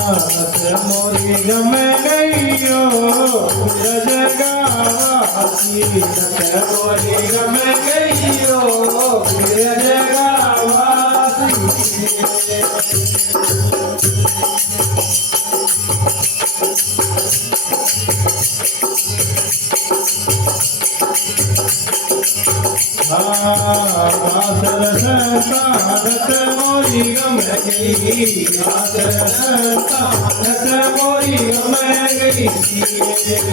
मोरी गम गईयो ब्रज गावासी मोरी गम गईयो ब्रज गावासी रत मोरी गम गई रत मोरी गम गई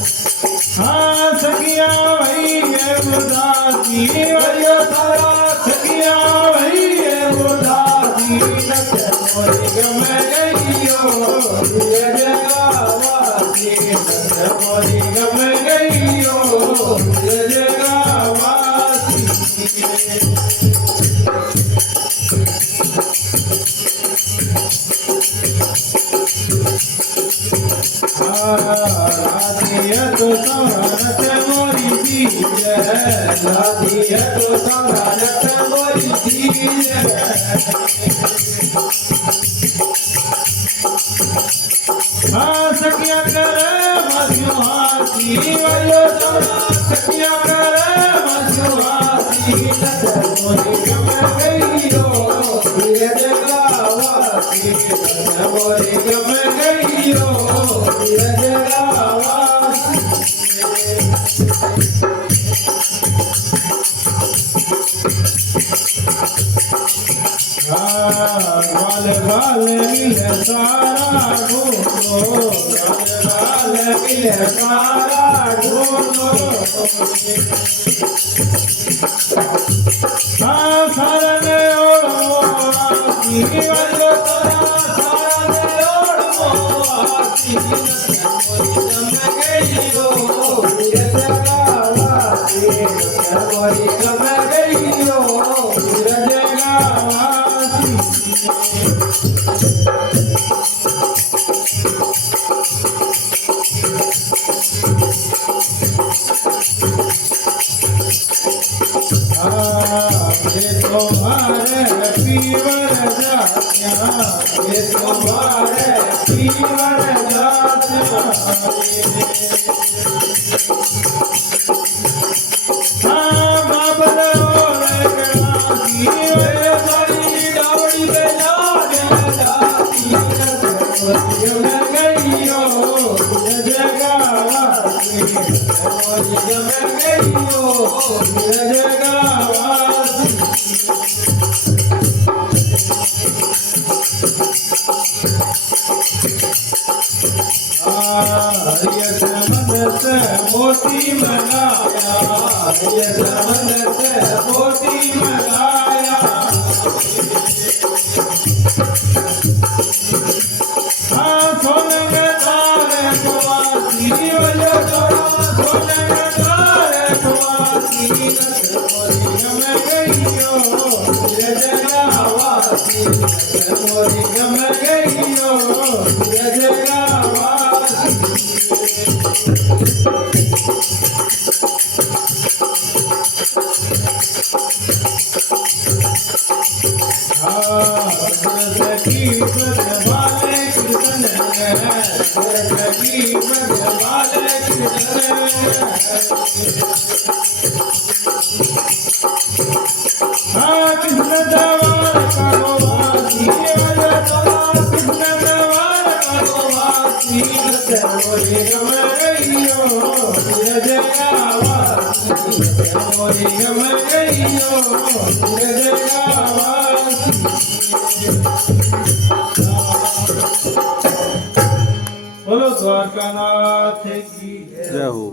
हाँ सखिया भाई है उदासी वरियो तारा सखिया भाई है उदासी रत मोरी गम गईयो ये जगावासी रत मोरी गम गईयो ये जगावासी राधिया तो सारत मोरी दीज राधिया तो सारत मोरी दीज हाँ सखिया कर मधुहासी वयो तोरा सखिया कर मधुहासी रत मोरी गम गईयो ये जगावासी रत मोरी गम गईयो ये जगावासी बाल बाल मिले सारा ढूंढो बाल मिले सारा ढूंढो सारा ने ओढ़ो आसी वालो तारा सारा ने ओढ़ो आसी मोरी गम गईयो ये जगावासी मोरी गम गईयो ये जगावासी ये तुम्हारे पीवर जातिया ये तुम्हारे पीवर जातिया हाँ बाबल और कनासी वे बड़ी डावड़ी पे जाने जाती गम गईयो ये जगावासी मोरी गम गईयो ये जगावासी ये समंदर से मोती मंगाया ये समंदर से मोती मंगाया हाँ सोने के तारे कुआसी वयो तोरा सोने के तारे कुआसी रत मोरी गम गईयो ये जगावासी रत मोरी गम गईयो ये जगावासी सखी वाले कृष्ण सखी वाले कृष्ण हाँ कृष्ण दवार करो वासी कृष्ण दवार करो वासी रत मोरी गम गईयो ये जगावासी रत मोरी गम गईयो ये जगावासी बोलो द्वारकानाथ की जय हो।